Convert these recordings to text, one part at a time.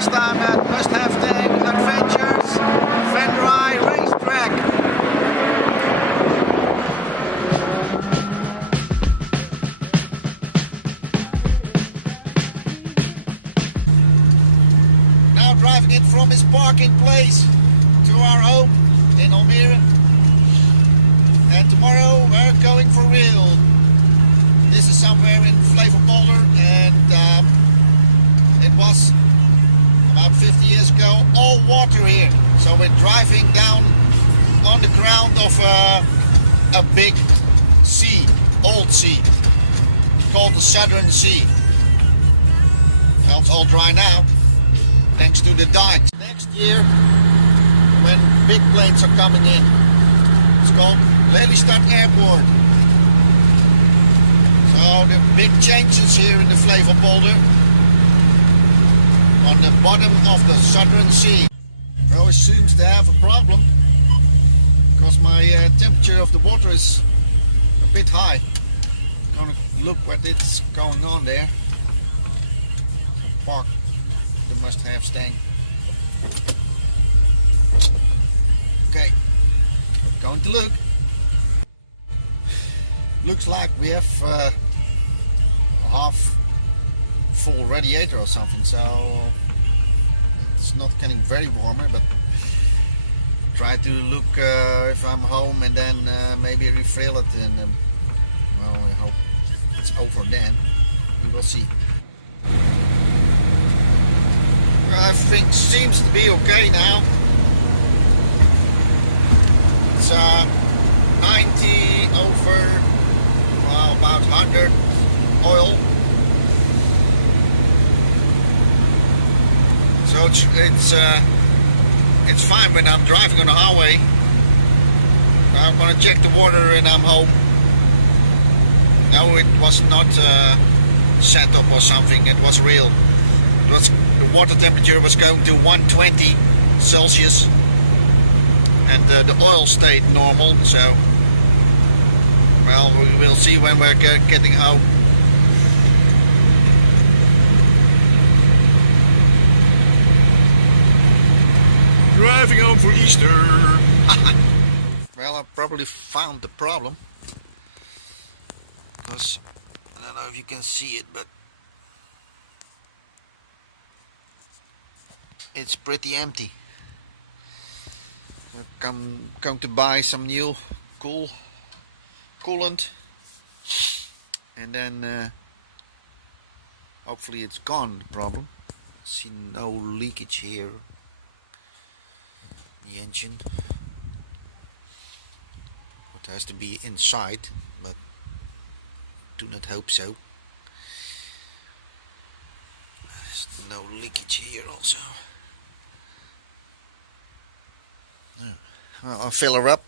this time at MUSTANG Adventures Venray racetrack. Now driving it from his parking place to our home in Almere. And tomorrow we're going for real. This is somewhere in Flevopolder, and it was about 50 years ago all water here. So we're driving down on the ground of a big sea, old sea, called the Southern Sea. Well, it's all dry now, thanks to the dikes. Next year, when big planes are coming in, it's called Lelystad Airport. So the big changes here in the Flevopolder on the bottom of the Southern Sea. I always seems to have a problem because my temperature of the water is a bit high. Gonna look what it's going on there. Park the MUSTANG. Okay, going to look. Looks like we have a half full radiator or something, so it's not getting very warmer, but try to look if I'm home and then maybe refill it, and well, I hope it's over then. We will see. Well, I think seems to be okay now. It's 90 over, well, about 100 oil. So it's fine when I'm driving on the highway. I'm gonna check the water and I'm home. No, it was not set up or something. It was real. It was, the water temperature was going to 120 Celsius, and the oil stayed normal. So, well, we will see when we're getting home. Driving home for Easter. Well, I probably found the problem, because I don't know if you can see it, but it's pretty empty. I'm going to buy some new coolant, and then hopefully it's gone, the problem. See no leakage here. The engine, it has to be inside, but do not hope so. There's no leakage here also. Well, I'll fill her up.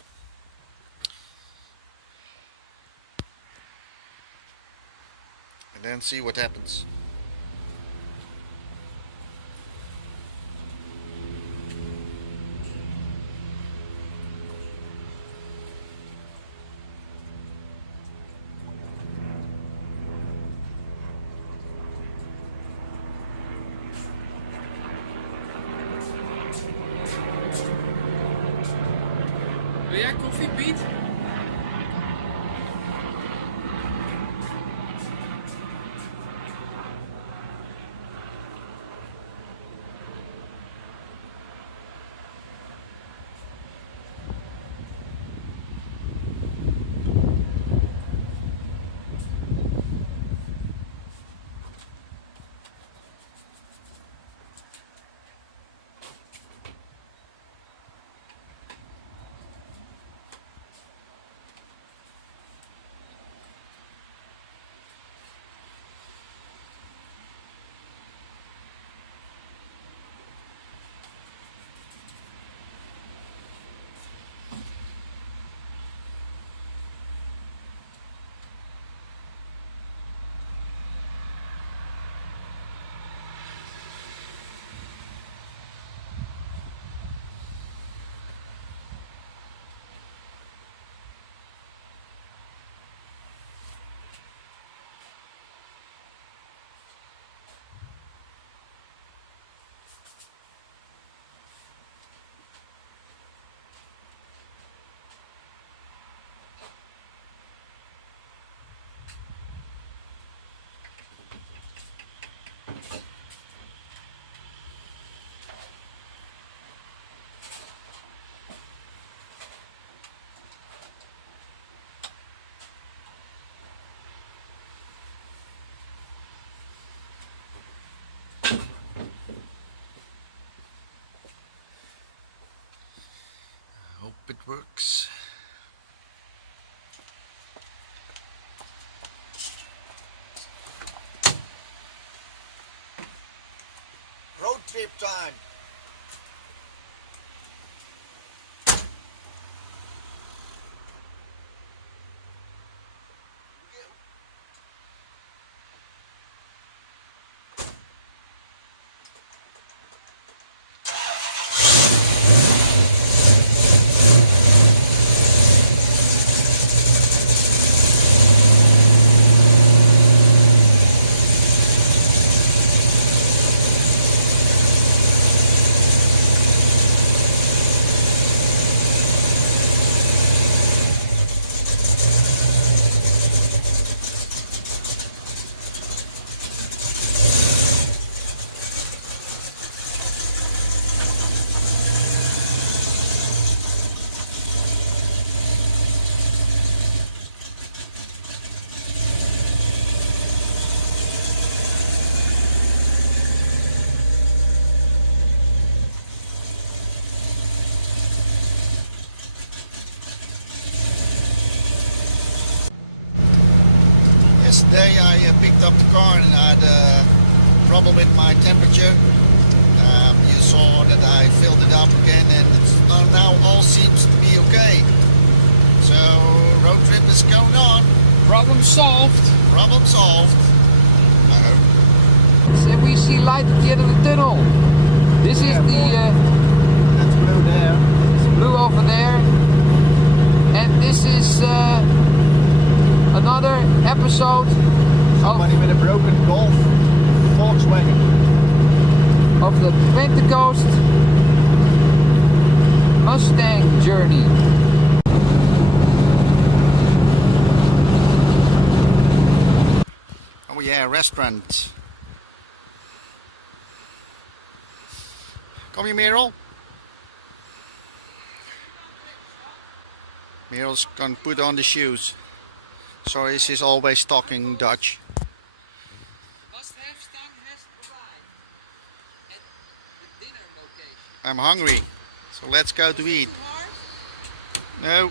And then see what happens. Wil jij koffie, Piet? it works. Road trip time. Yesterday I picked up the car and I had a problem with my temperature. You saw that I filled it up again and it's now all seems to be okay. So road trip is going on. Problem solved. Problem solved. I hope. So we see light at the end of the tunnel. This is That's blue there. it's blue over there. And this is another episode Somebody with a broken Golf Volkswagen. of the Pentecoast Mustang journey. Oh yeah, restaurant. Kom je, Merel? Merel's gonna put on the shoes. Sorry, she's always talking Dutch. Must have Stang has arrived at the dinner location. I'm hungry, so let's go to eat. Too hard? No.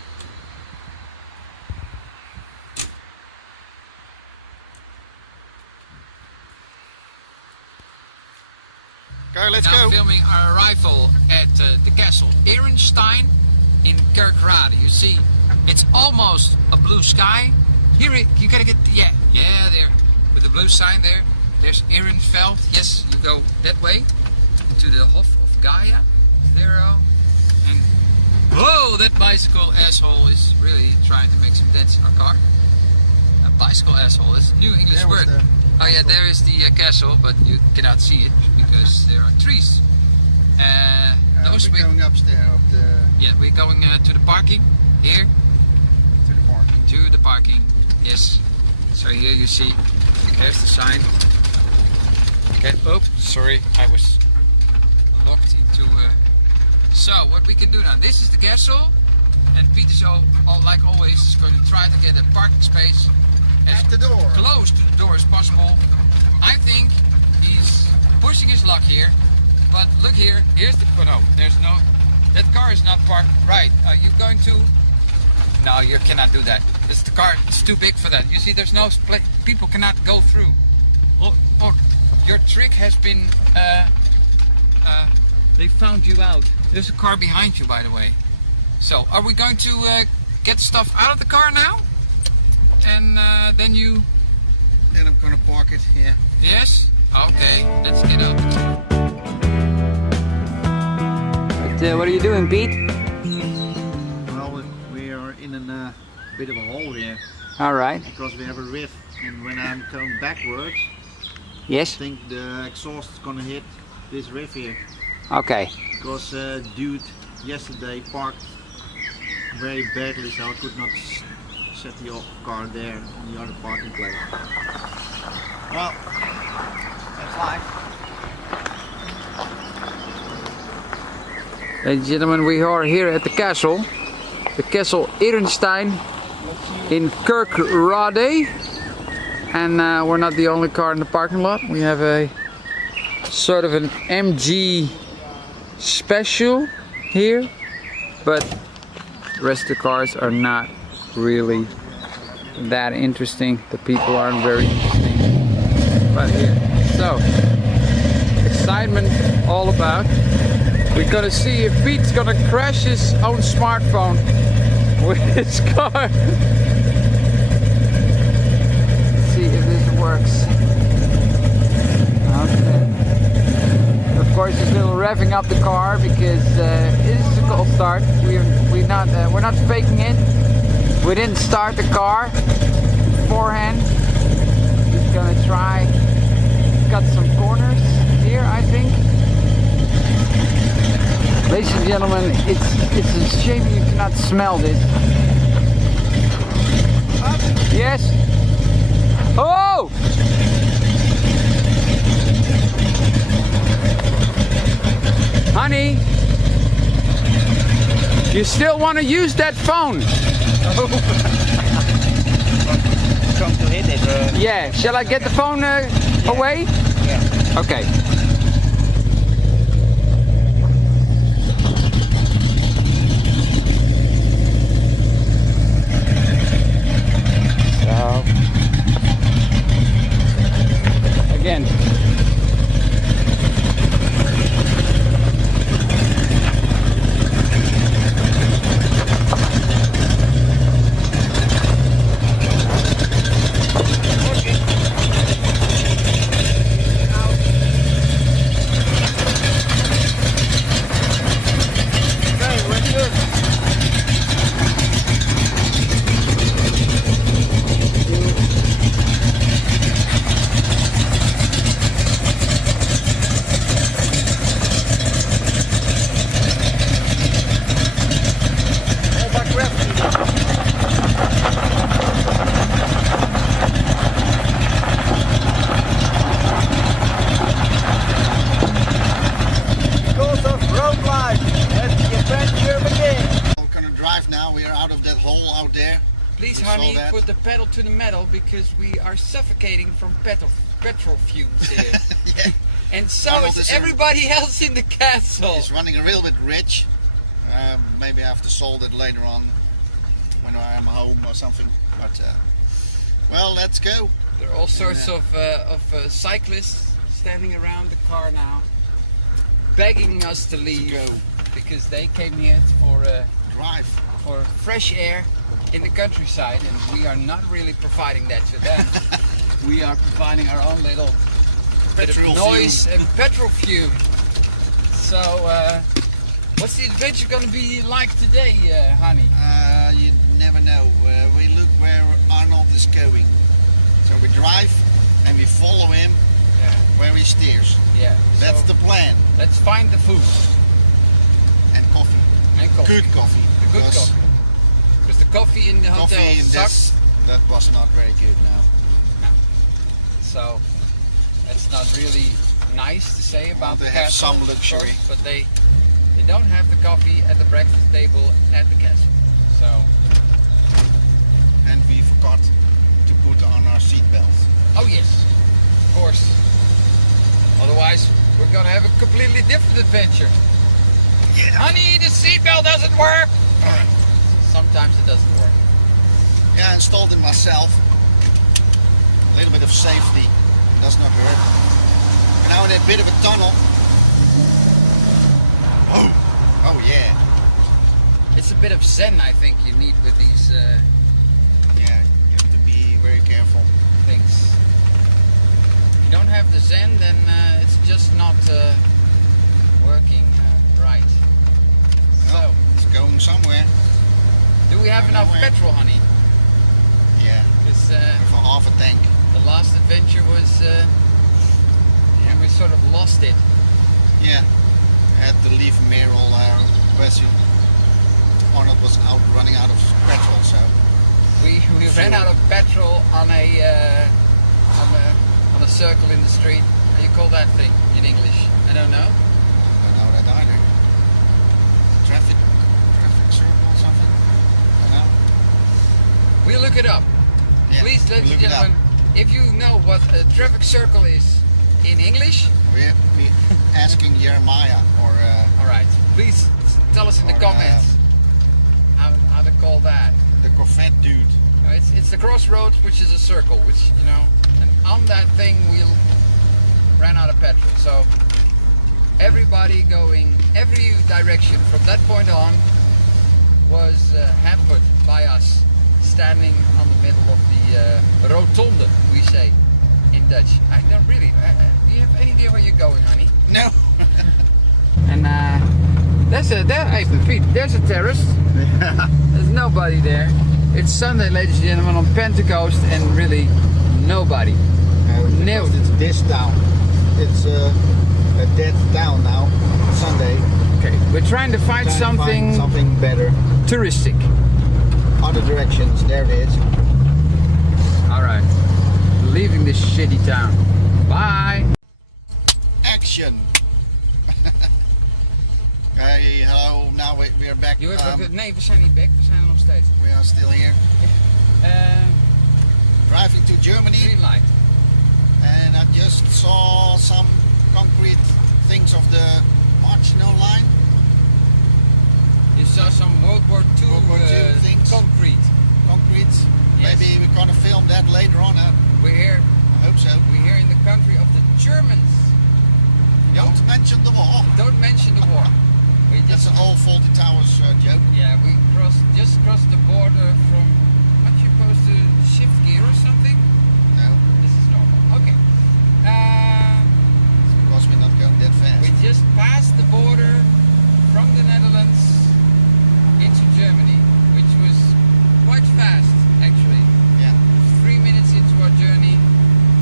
Go, let's Now go. filming our arrival at the castle Ehrenstein in Kerkrade. You see, it's almost a blue sky. Here, you gotta get, yeah, there, with the blue sign there. There's Ehrenfeld. Yes, you go that way into the Hof of Gaia. There, and whoa, that bicycle asshole is really trying to make some dents in our car. A bicycle asshole. That's a new English There was word. the Oh yeah, there is the castle, but you cannot see it because there are trees. Those we're going upstairs up the yeah, we're going to the parking here. to the parking. To the parking, yes. So here you see, there's the sign. Okay, oh, sorry, I was locked into. So what we can do now? This is the castle, and Peter, like always, is going to try to get a parking space as At the door. close to the door as possible. I think he's pushing his luck here, but look here. Here's the no. There's no. That car is not parked right. Are you going to? No, you cannot do that. This the car. It's too big for that. You see, there's no place. People cannot go through. Look, your trick has been. They found you out. There's a car behind you, by the way. So, are we going to get stuff out of the car now? And then you. Then I'm gonna park it here. Yes? Okay, let's get out. But, what are you doing, Pete? Well, we are in a bit of a hole here Alright, because we have a rift, and when I'm going backwards, yes, I think the exhaust is gonna hit this rift here. okay. Because dude yesterday parked very badly, so I could not set the car there on the other parking place. Well, that's life. Ladies and gentlemen, we are here at the castle Ehrenstein in Kerkrade, and we're not the only car in the parking lot. We have a sort of an MG special here, but The rest of the cars are not really that interesting. The people aren't very interesting. But here, so excitement all about. We're gonna see if Pete's gonna crash his own smartphone with his car. Let's see if this works. Okay. Of course, he's a little revving up the car because it is a cold start. We're not faking it. We didn't start the car beforehand. He's gonna try cut some corners here, I think. Ladies and gentlemen, it's a shame you cannot smell this. Yes. Oh! Honey, you still want to use that phone? Come to hit it. Yeah. Shall I get the phone away? Yeah. Okay. So again. Please, You saw honey, that? put the pedal to the metal because we are suffocating from petrol fumes here. Yeah. And so Arnold is is everybody else in the castle. It's running a little bit rich. Maybe I have to solve it later on when I am home or something. But well, let's go. There are all sorts of cyclists standing around the car now, begging us to leave because they came here Drive. for fresh air in the countryside, and we are not really providing that to them. We are providing our own little bit of Petrol noise fume. and petrol fume. So, what's the adventure going to be like today, honey? You never know. We look where Arnold is going. So we drive and we follow him where he steers. Yeah. That's so the plan. let's find the food And coffee. and coffee. Good coffee. The good because coffee. Because the coffee in the hotel coffee in sucks. that was not very good now. So that's not really nice to say about They the have castle, some of luxury. course, but they don't have the coffee at the breakfast table at the castle. So And we forgot to put on our seatbelts. oh yes, of course. Otherwise we're gonna have a completely different adventure. Yeah. Honey, the seatbelt doesn't work. Sometimes it doesn't work. Yeah, I installed it myself. A little bit of safety does not hurt. We're now in a bit of a tunnel. Oh yeah. It's a bit of zen, I think, you need with these Yeah, you have to be very careful. things. If you don't have the zen, then it's just not working right. So, It's going somewhere. do we have enough Nowhere. petrol, honey? Yeah, Because for half a tank. the last adventure was, and we sort of lost it. Yeah, I had to leave Merrill because Arnold was running out of petrol. So We ran out of petrol on a circle in the street. How do you call that thing in English? I don't know. I don't know that either. Traffic circle or something. I don't know. We'll look it up. Yeah, Please, ladies and look it up. gentlemen, if you know what a traffic circle is in English, We're asking Jeremiah or all right, please tell us in the Or, comments how how to call that. The Corvette dude. It's the crossroads, which is a circle, which, you know, and on that thing we ran out of petrol. So everybody going every direction from that point on was hampered by us standing on the middle of the rotonde, we say in Dutch. I don't really. Do you have any idea where you're going, honey? No. And there's a terrace. There's nobody there. It's Sunday, ladies and gentlemen, on Pentecoast, and really nobody. No. It's this town. It's a dead town now. Sunday. Okay, we're trying to find something better. touristic. Other directions. There it is. All right, leaving this shitty town. Bye. Action. Hey, hello. Now we are back. Nee, we zijn niet back. We zijn er nog steeds. We are still here. Driving to Germany. Green light. And I just saw some concrete things of the Marginal Line. You saw some World War II, things. concrete. Yes. Maybe we're gonna film that later on. We're here. I hope so. We're here in the country of the Germans. Don't mention the war. Don't mention the war. We That's an old Faulty Towers joke. Yeah, we just crossed the border from. Aren't you supposed to shift gear or something? No, This is normal. Okay. it's because we're not going that fast. We just passed the border from the Netherlands into Germany, which was quite fast, actually. Yeah. 3 minutes into our journey,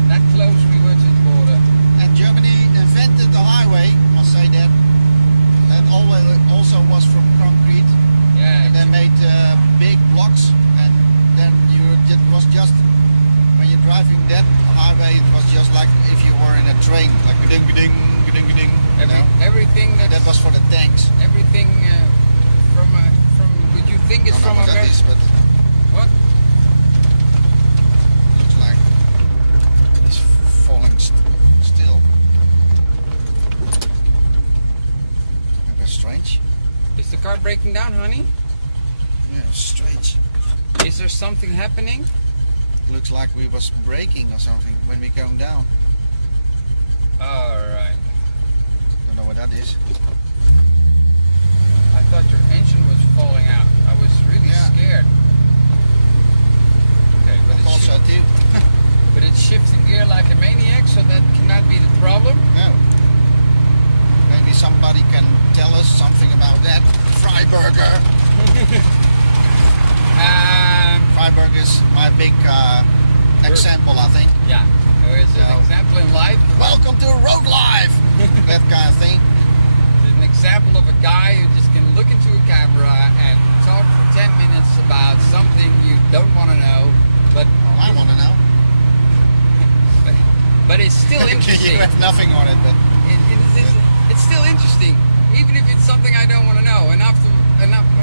that close we were to the border. And Germany invented the highway. Must say that. That also was from concrete. Yeah. And they made big blocks, and then it was just when you're driving that highway, it was just like if you were in a train, like ding ding ding ding. Everything That was for the tanks. everything from what you think is I don't from know what that America. is, but What? looks like it's falling still. That's strange. Is the car breaking down, honey? Yeah, strange. Is there something happening? Looks like we was braking or something when we going down. Alright. Don't know what that is. I thought your engine was falling out. I was really scared. Okay, I thought so too. but it's shifting gear like a maniac, so that cannot be the problem. No. Maybe somebody can tell us something about that. Freiburger. Freiburg is my big example, I think. Yeah, there is an example in life. Welcome to Road Life! That kind of thing. There's an example of a guy who just can look into a camera and talk for 10 minutes about something you don't want to know, but I want to know. but it's still interesting. You have nothing on it, but It's still interesting, even if it's something I don't want to know. And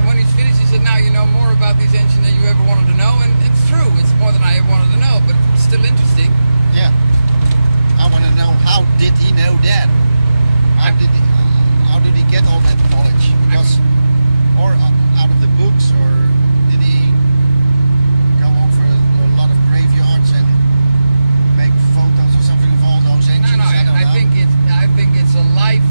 when he's finished, he said, "Now you know more about this engine than you ever wanted to know." And it's true; it's more than I ever wanted to know, but it's still interesting. yeah. I want to know, how did he know that? How did he get all that knowledge? Or out of the books, or did he go over a lot of graveyards and make photos or something of all those engines? No, I don't know. I think it's a life.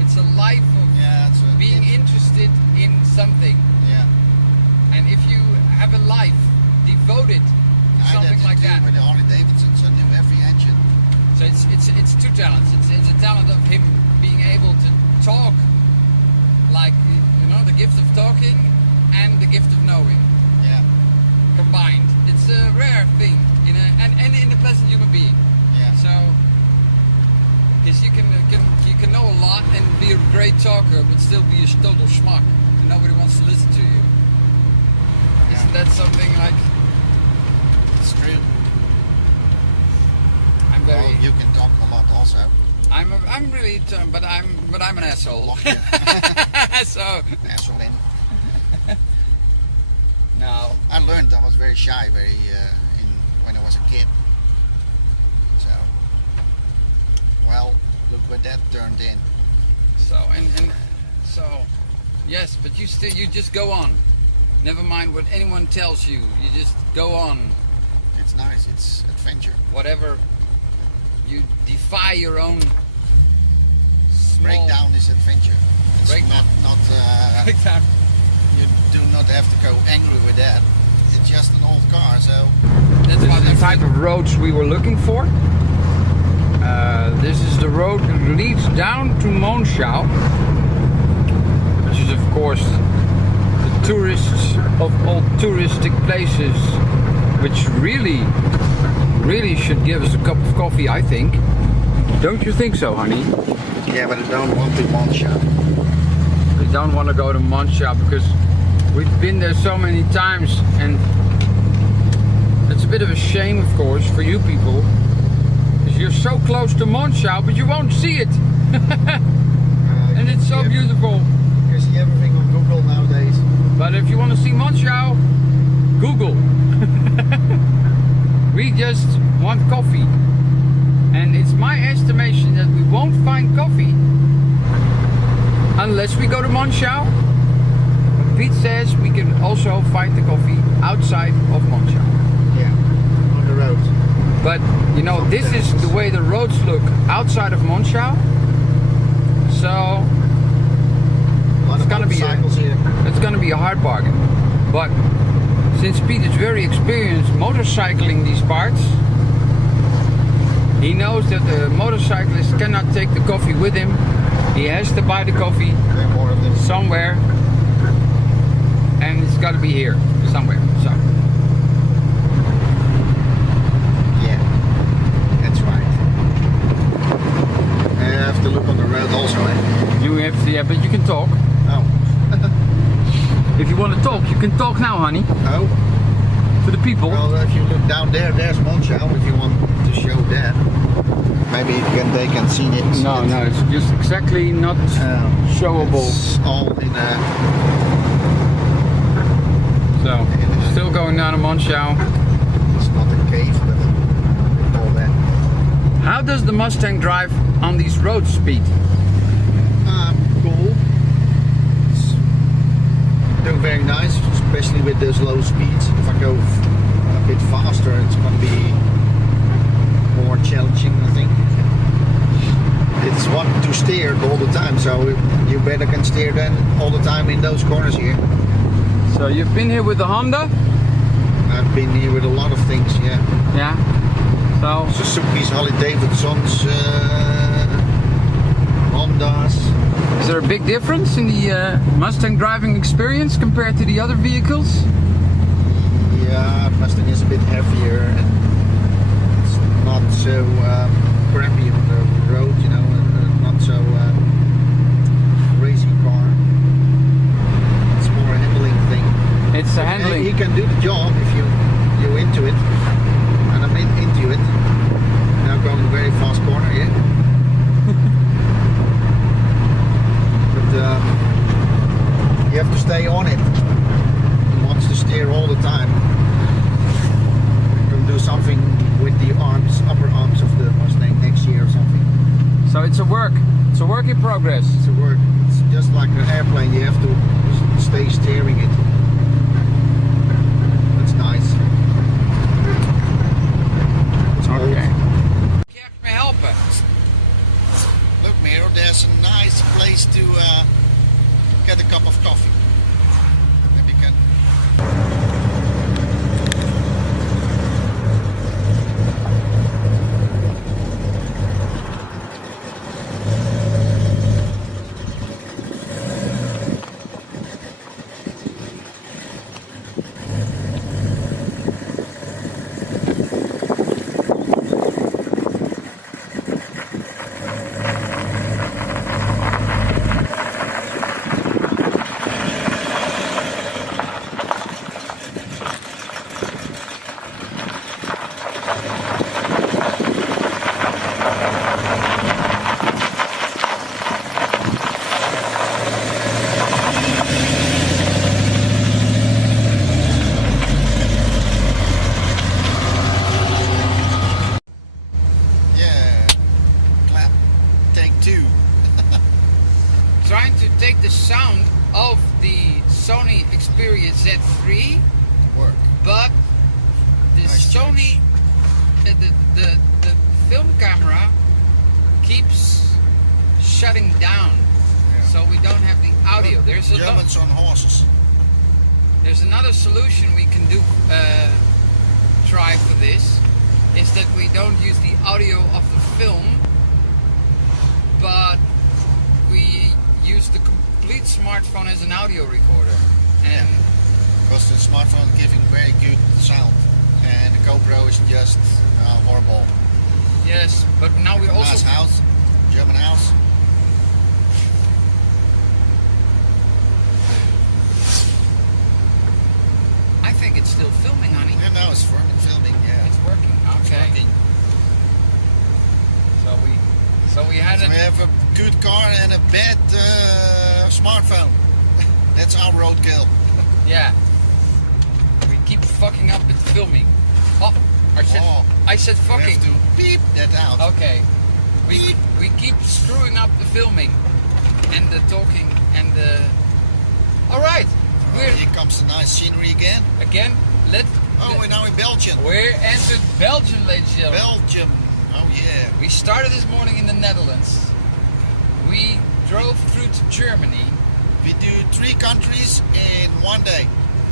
It's a life of being interested in something. Yeah. And if you have a life devoted to something like that, with the Harley Davidsons, I knew every engine. so it's two talents. It's a talent of him being able to talk, like, you know, the gift of talking and the gift of knowing Yeah. combined. It's a rare thing in a pleasant human being. Yeah. So, because you can know a lot and be a great talker, but still be a total schmuck, and nobody wants to listen to you. Isn't that something like? It's true. I'm very. Well, you can talk a lot also. I'm really, but I'm an asshole. So. Asshole in. No. I learned I was very shy when I was a kid. So, well, look what that turned in. So and so, yes, but you just go on. Never mind what anyone tells you. You just go on. It's nice. It's adventure. Whatever. You defy your own small Breakdown is adventure. It's Breakdown. not. breakdown. You do not have to go angry with that. It's just an old car, so. That's what the type of roads we were looking for. This is the road that leads down to Monschau, which is of course the tourists of all touristic places, which really should give us a cup of coffee, I think. Don't you think so, honey? Yeah, but I don't want to Monschau. We don't want to go to Monschau because we've been there so many times, and it's a bit of a shame, of course, for you people. You're so close to Monschau, but you won't see it. And it's so beautiful. You see everything on Google nowadays. But if you want to see Monschau, Google. We just want coffee. And it's my estimation that we won't find coffee unless we go to Monschau. But Pete says we can also find the coffee outside of Monschau. Yeah, on the road. But you know, this is the way the roads look outside of Monschau. So it's gonna be a hard bargain. But since Pete is very experienced motorcycling these parts, he knows that the motorcyclist cannot take the coffee with him. He has to buy the coffee somewhere, and it's got to be here somewhere. So. To look on the road also, eh? You have to, yeah, but you can talk. Oh. If you want to talk, you can talk now, honey. Oh. To the people. Well, if you look down there, there's Monschau. If you want to show that, maybe they can see it. No, it's just exactly not showable. It's all in a. So, still going down to Monschau. It's not a cave, but all that. How does the Mustang drive on these roads, Pete? Cool. It's doing very nice, especially with those low speeds. If I go a bit faster, it's going to be more challenging, I think. It's one to steer all the time, so you better can steer then all the time in those corners here. So you've been here with the Honda? I've been here with a lot of things, yeah. Yeah. So Suzuki's, Harley Davidson's, Hondas. is there a big difference in the Mustang driving experience compared to the other vehicles? Yeah, Mustang is a bit heavier and it's not so crappy on the road, you know, not so racing car. It's more a handling thing. It's a handling. He can do the job if you're into it, and I'm into it. Now going very fast corner, yeah. You have to stay on it. He wants to steer all the time. We're going to do something with the arms, upper arms of the Mustang next year or something. So it's a work in progress. It's a work. It's just like an airplane. You have to stay steering it. That's nice. It's Okay. Can't help it. Look, Miro, there's a nice place to get a cup of coffee. Maybe you can. Trying to take the sound of the Sony Xperia Z3, Work. but the Nice Sony, the film camera keeps shutting down, Yeah. so we don't have the audio. Germans on horses. There's another solution we can do, try for this, is that we don't use the audio of the film, but we use the complete smartphone as an audio recorder. And Because the smartphone is giving very good sound. And the GoPro is just horrible. yes, but now we also Nice house. German house. I think it's still filming, honey. Yeah, now it's filming, yeah. It's working. It's Okay. working. So we had So an we have a good car and a bad smartphone. That's our roadkill. yeah. We keep fucking up with filming. Oh, I said Oh. I said We fucking. have to beep that out. Okay. We keep screwing up the filming and the talking and the. All right. We're Here comes the nice scenery again. again. Oh, we're now in Belgium. We're entered Belgium, ladies and gentlemen. Belgium. Oh yeah. We started this morning in the Netherlands. We drove through to Germany. We do 3 countries in 1 day.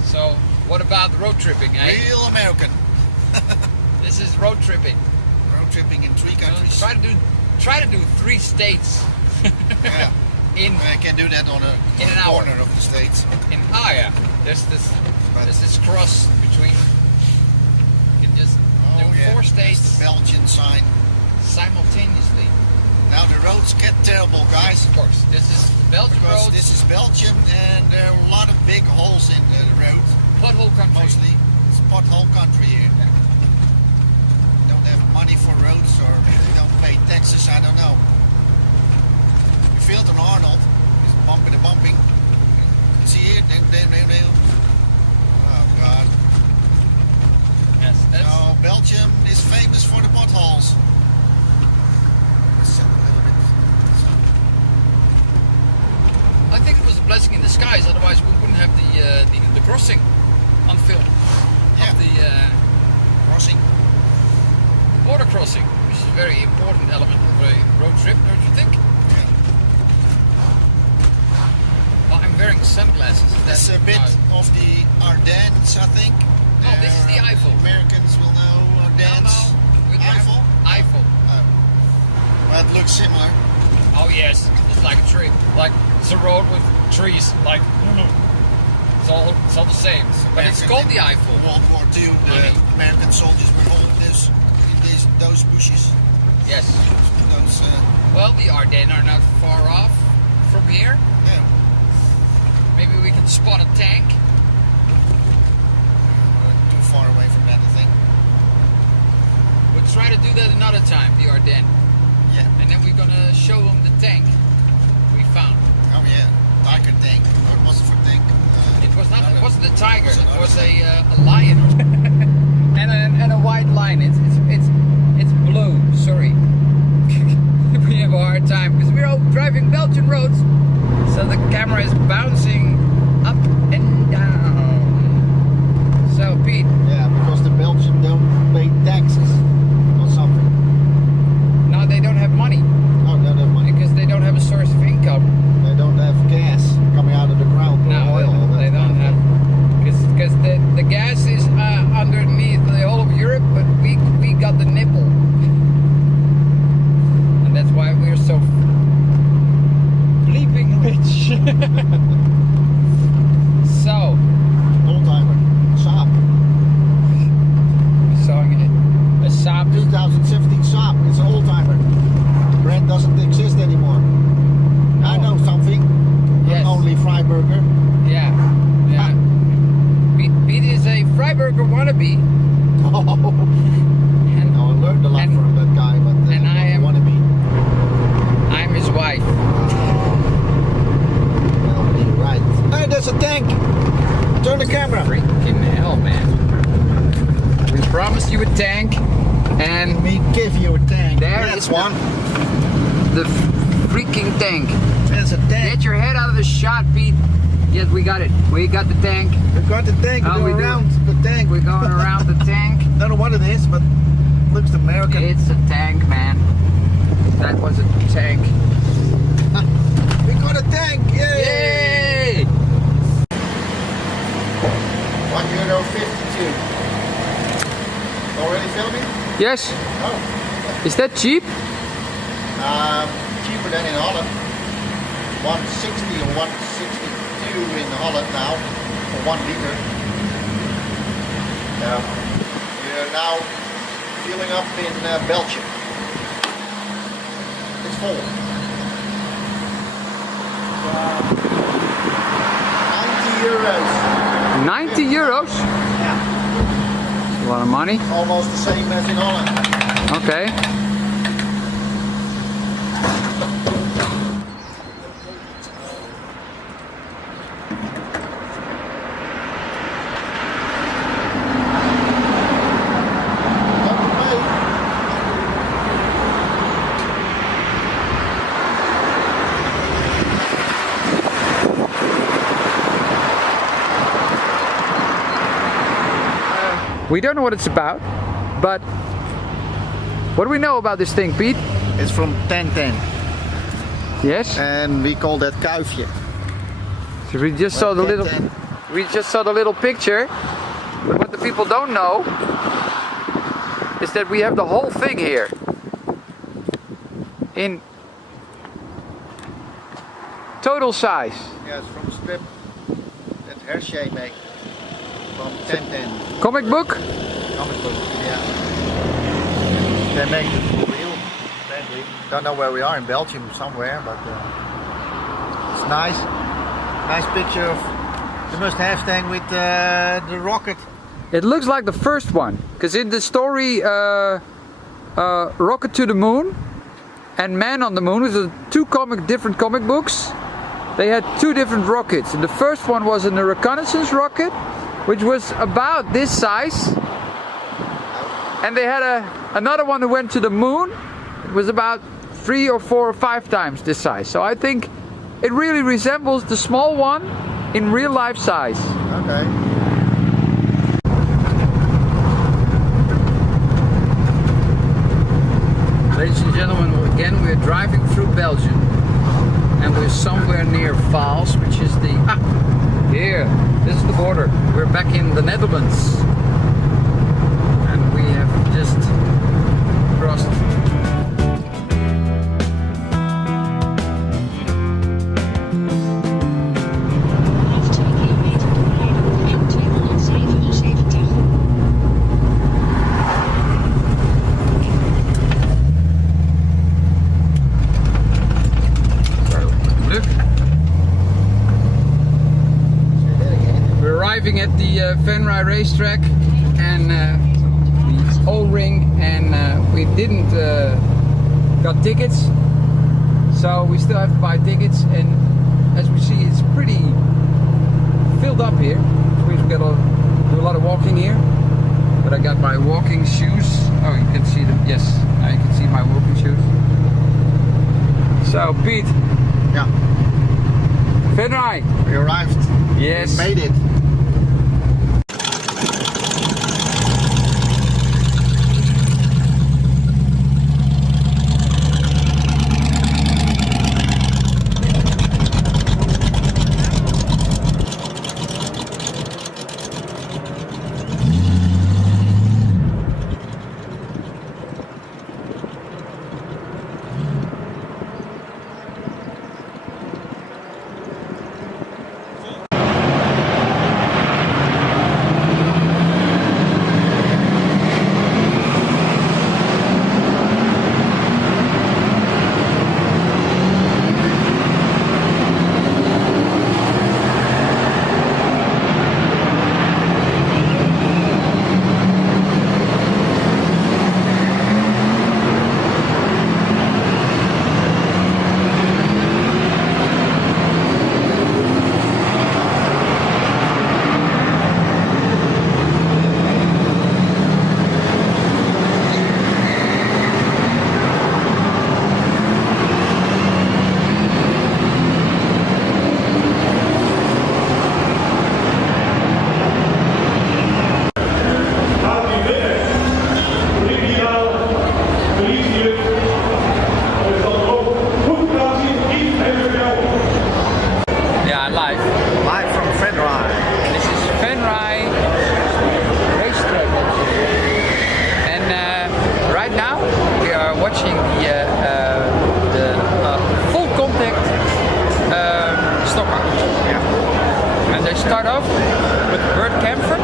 So what about road tripping, eh? Real American. This is road tripping. Road tripping in 3 You know, countries. try to do 3 states Yeah. in I can do that on a In an hour. corner of the States. yeah. There's this cross between. You can just do 4 That's states the Belgian sign. simultaneously. Now the roads get terrible, guys. Of course, this is Belgian Because roads, this is Belgium and there are a lot of big holes in the road. pothole country. Mostly. It's pothole country here. Don't have money for roads or they don't pay taxes, I don't know. You feel it on Arnold. It's bumping and bumping. See it? Oh God. Yes, that's. No, Belgium is famous for the potholes. Let's a little bit. I think it was a blessing in disguise. Otherwise, we wouldn't have the crossing on film Yeah. of the Crossing. border crossing, which is a very important element of a road trip, don't you think? Yeah. Well, I'm wearing sunglasses. That's a bit of the Ardennes, I think. Oh, this is the Eiffel. Americans will know Ardennes. Eiffel? Eiffel. Oh. Well, it looks similar. Oh yes, it's like a tree. Like it's a road with trees. Like it's all the same. But it's American called the in Eiffel. World War II, the American soldiers were holding this in those bushes. Yes. Those, Well, the Ardennes are not far off from here. yeah. Maybe we can spot a tank. Too far away from that, I think. We'll try to do that another time, the Ardennes. Yeah. And then we're gonna show them the tank we found. Oh yeah. Tiger tank. What was it for tank? It was not. It another- wasn't a tiger. was It another was thing. a lion. and a white line. It's blue. Sorry. We have a hard time because we're all driving Belgian roads, so the camera is bouncing up and down. So Pete, Yeah, because the Belgians don't pay taxes or something. no, they don't have money No, they don't have money. because they don't have a source of income. They don't have gas coming out of the ground. or No, oil, and they that don't kind of have because the gas is underneath the whole of Europe, but we got the nipple, and that's why we're so bleeping rich. So, Old timer. Saab. a Saab. 2017 Saab. It's an old timer. The brand doesn't exist anymore. I know something. Yes. Not only Freiburger. Yeah, yeah. Pete is a Freiburger wannabe, Oh, and I learned a lot And- from that guy, but and I am- wannabe. I'm his wife. Well, right. Hey, there's a tank. Turn the camera. Freaking hell, man. We promised you a tank, and We give you a tank. There That's is one. the freaking tank. That's a tank. Get your head out of the shot, Pete. Yes, we got it. We got the tank. We got the tank. Oh, We're we do. around the tank. We're going around the tank. I don't know what it is, but looks American. It's a tank, man. That was a tank. We got a tank! Yay! Yay! €1.52. Already filming? Yes. Oh. Is that cheap? Cheaper than in Holland. 160 or 162 in Holland now for 1 liter. We're now filling up in Belgium. It's full. 90 euros. 90 euros? Yeah. A lot of money. Almost the same as in Holland. Okay. We don't know what it's about, but what do we know about this thing, Pete? It's from 1010 Yes. and we call that kuifje. So we just saw the little. 1010. We just saw the little picture. But what the people don't know is that we have the whole thing here in total size. Yeah, it's from strip that Hershey make from 1010. Comic book? Comic book, yeah. They make it for real, apparently. Don't know where we are, in Belgium somewhere, but it's nice. Nice picture of the must-have tank with the rocket. It looks like the first one, because in the story Rocket to the Moon and Man on the Moon, which are two different comic books, they had two different rockets. And the first one was a reconnaissance rocket, which was about this size, and they had another one that went to the moon. It was about 3 or 4 or 5 times this size. So I think it really resembles the small one in real life size. Okay. Ladies and gentlemen, again we're driving through Belgium, and we're somewhere near Vaals, which is the here. This is the border. We're back in the Netherlands, and we have just crossed. Arriving at the Venray racetrack, and the O-ring, and we didn't got tickets, so we still have to buy tickets. And as we see, it's pretty filled up here. We've got to do a lot of walking here, but I got my walking shoes. Oh, you can see them. Yes, now you can see my walking shoes. So Pete, Yeah. Venray, We arrived. yes, We made it. live. Live from Venray. This is Venray racetrack. And right now we are watching the full contact stock car. Yeah. And they start off with Bert Camford.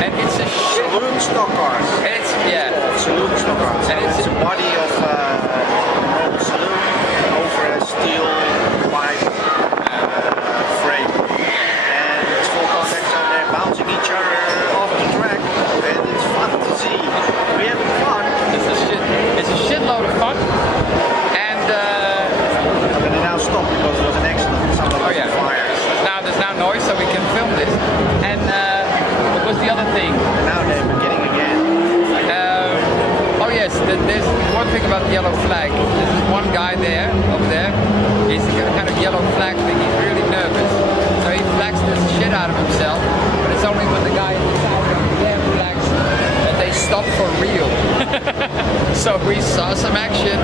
And it's a shit. Saloon stock cars. And it's, yeah. Saloon stock cars. And It's a body of saloon over a steel pipe frame. And it's full contact, so they're bouncing each other off the track. And it's fun to see. We have fun. It's a shitload of fun. And But they now stop because it was an accident. Somebody oh yeah, was fired. there's now noise, so we can film this. And what was the other thing? And now they're beginning again. Oh yes, there's one thing about the yellow flag. There's this one guy there, over there. He's got a kind of yellow flag thing. He's really nervous, so he flags the shit out of himself. But it's only when the guy inside of the damn flags that they stop for real. So we saw some action.